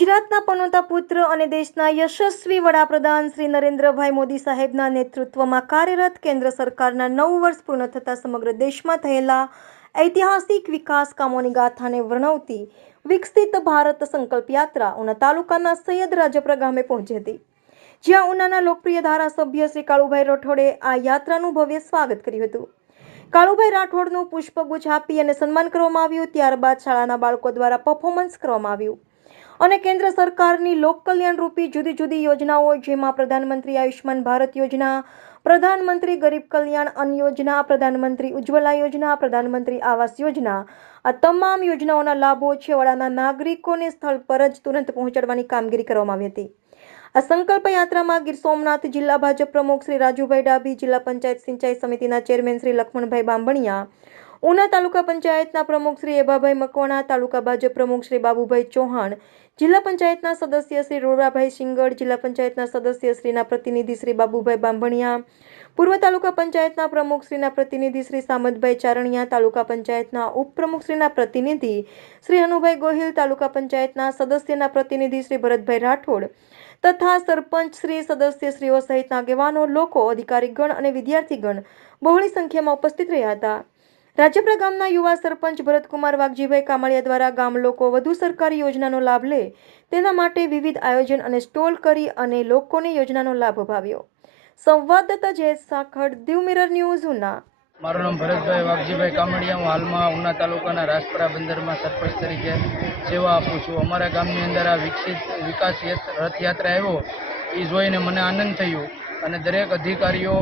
ગુજરાતના પનોતા પુત્ર અને દેશના યશસ્વી વડાપ્રધાન શ્રી નરેન્દ્રભાઈ મોદી સાહેબના નેતૃત્વમાં કાર્યરત કેન્દ્ર સરકારના નવ વર્ષ પૂર્ણ થતાં સમગ્ર દેશમાં થયેલા ઐતિહાસિક વિકાસ કામોની ગાથાને વર્ણવતી વિકસિત ભારત સંકલ્પ યાત્રા ઉના તાલુકાના સૈયદ રાજપરા ગામે પહોંચી હતી. જ્યાં ઉનાના લોકપ્રિય ધારાસભ્ય શ્રી કાળુભાઈ રાઠોડે આ યાત્રાનું ભવ્ય સ્વાગત કર્યું હતું. કાળુભાઈ રાઠોડનું પુષ્પગુચ્છ આપી અને સન્માન કરવામાં આવ્યું, ત્યારબાદ શાળાના બાળકો દ્વારા પરફોર્મન્સ કરવામાં આવ્યું. અને કેન્દ્ર સરકારની લોક કલ્યાણરૂપી જુદી જુદી યોજનાઓ, જેમાં પ્રધાનમંત્રી આયુષ્માન ભારત યોજના, પ્રધાનમંત્રી ગરીબ કલ્યાણ અન્ન યોજના, પ્રધાનમંત્રી ઉજ્જવલા યોજના, પ્રધાનમંત્રી આવાસ યોજના. આ તમામ યોજનાઓના લાભો છેવાડાના નાગરિકોને સ્થળ પર જ તુરંત પહોંચાડવાની કામગીરી કરવામાં આવી હતી. આ સંકલ્પ યાત્રામાં ગીર સોમનાથ જિલ્લા ભાજપ પ્રમુખ શ્રી રાજુભાઈ ડાભી, જિલ્લા પંચાયત સિંચાઈ સમિતિના ચેરમેન શ્રી લક્ષ્મણભાઈ બાંભણિયા ઉના તાલુકા પંચાયતના પ્રમુખ શ્રી એભાભાઈ મકવાણા, તાલુકા ભાજપ પ્રમુખ શ્રી બાબુભાઈ ચૌહાણ, જિલ્લા પંચાયતના સદસ્ય શ્રી રોરાભાઈ સિંગડ જિલ્લા પંચાયતના સદસ્ય શ્રીના પ્રતિનિધિ શ્રી બાબુભાઈ બાંભણિયા, પૂર્વ તાલુકા પંચાયતના પ્રમુખ શ્રીના પ્રતિનિધિ શ્રી સામદભાઈ ચારણિયા, તાલુકા પંચાયતના ઉપપ્રમુખ શ્રીના પ્રતિનિધિ શ્રી હનુભાઈ ગોહિલ, તાલુકા પંચાયતના સદસ્યના પ્રતિનિધિ શ્રી ભરતભાઈ રાઠોડ તથા સરપંચ શ્રી સદસ્ય શ્રીઓ સહિતના આગેવાનો, લોકો, અધિકારીગણ અને વિદ્યાર્થીગણ બહોળી સંખ્યામાં ઉપસ્થિત રહ્યા હતા. રાજપરા ગામના યુવા સરપંચ ભરતકુમાર વાઘજીભાઈ કામળિયા દ્વારા ગામ લોકો વધુ સરકારી યોજનાનો લાભ લે તેના માટે વિવિધ આયોજન અને સ્ટોલ કરી અને લોકોને યોજનાનો લાભ અપાવ્યો. સંવાદદાતા જયેશ સાખડ, દીવ મિરર ન્યૂઝ, ઉના. મારું નામ ભરતભાઈ વાઘજીભાઈ કામડિયા હું હાલમાં ઉના તાલુકાના રાજપરા બંદરમાં સરપંચ તરીકે સેવા આપું છું. અમારા ગામની અંદર આ વિકસિત વિકાસ રથયાત્રા આવ્યો, એ જોઈને મને આનંદ થયો. અને દરેક અધિકારીઓ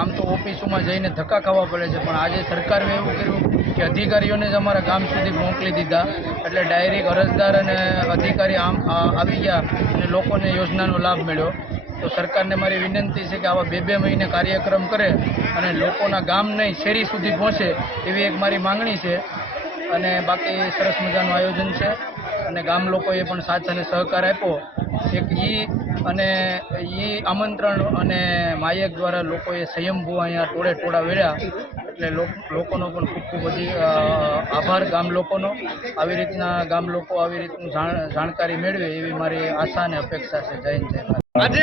આમ તો ઓફિસોમાં જઈને ધક્કા ખાવા પડે છે, પણ આજે સરકારે એવું કર્યું કે અધિકારીઓને જ અમારા ગામ સુધી મોકલી દીધા. એટલે ડાયરેક્ટ અરજદાર અને અધિકારી આમ આવી ગયા અને લોકોને યોજનાનો લાભ મળ્યો. તો સરકારને મારી વિનંતી છે કે આવા બે બે મહિને કાર્યક્રમ કરે અને લોકોના ગામ નહીં, શેરી સુધી પહોંચે એવી એક મારી માંગણી છે. અને બાકી સરસ મજાનું આયોજન છે. અને ગામ લોકોએ પણ સાથ અને સહકાર આપ્યો. એક ઈ અને ઈ આમંત્રણ અને માયક દ્વારા લોકોએ સ્વયંભૂ અહીંયા ટોળે ટોળા વેળ્યા. એટલે લોક- લોકોનો પણ ખૂબ ખૂબ બધી આભાર ગામ લોકોનો. આવી રીતના ગામ લોકો આવી રીતનું જાણ, જાણકારી મેળવે એવી મારી આશા અને અપેક્ષા છે. જય જય આજે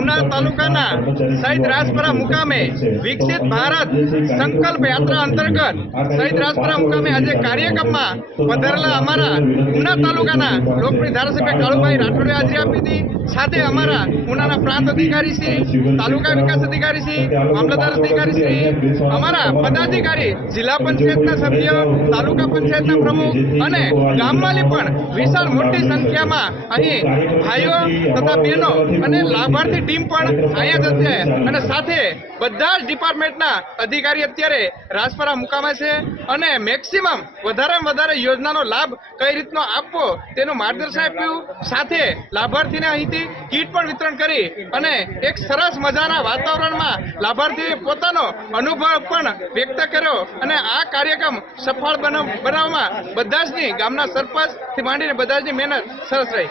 ઉના તાલુકાના સહિત રાજપરા મુકામે વિકસિત ભારત સંકલ્પ યાત્રા અંતર્ગત સહિત રાજપરા મુકામે આજે કાર્યક્રમમાં પધારેલા અમારા ઉના તાલુકાના લોકપ્રિય ધારાસભ્ય કાળુભાઈ રાઠોડે હાજરી આપી હતી. સાથે અમારા ઉનાના પ્રાંત અધિકારી શ્રી, તાલુકા વિકાસ અધિકારી શ્રી, મામલતદાર અધિકારી શ્રી, અમારા પદાધિકારી, જિલ્લા પંચાયતના સભ્ય, તાલુકા પંચાયતના પ્રમુખ અને ગામવાલી પણ વિશાળ મોટી સંખ્યામાં અહીં ભાઈઓ તથા બહેનો અને લાભાર્થી ટીમ પણ અહીંયા જ છે અને સાથે બધા જ ડિપાર્ટમેન્ટના અધિકારી અત્યારે રાજપરા મુકામે છે અને મેક્સિમમ વધારેમાં વધારે યોજનાનો લાભ કઈ રીતનો આપવો તેનું માર્ગદર્શન આપ્યું સાથે લાભાર્થીને અહીંથી કીટ પણ વિતરણ કરી અને એક સરસ મજાના વાતાવરણમાં લાભાર્થીએ પોતાનો અનુભવ પણ વ્યક્ત કર્યો અને આ કાર્યક્રમ સફળ બનાવ- બનાવવામાં બધા જની ગામના સરપંચથી માંડીને બધા જની મહેનત સરસ રહી.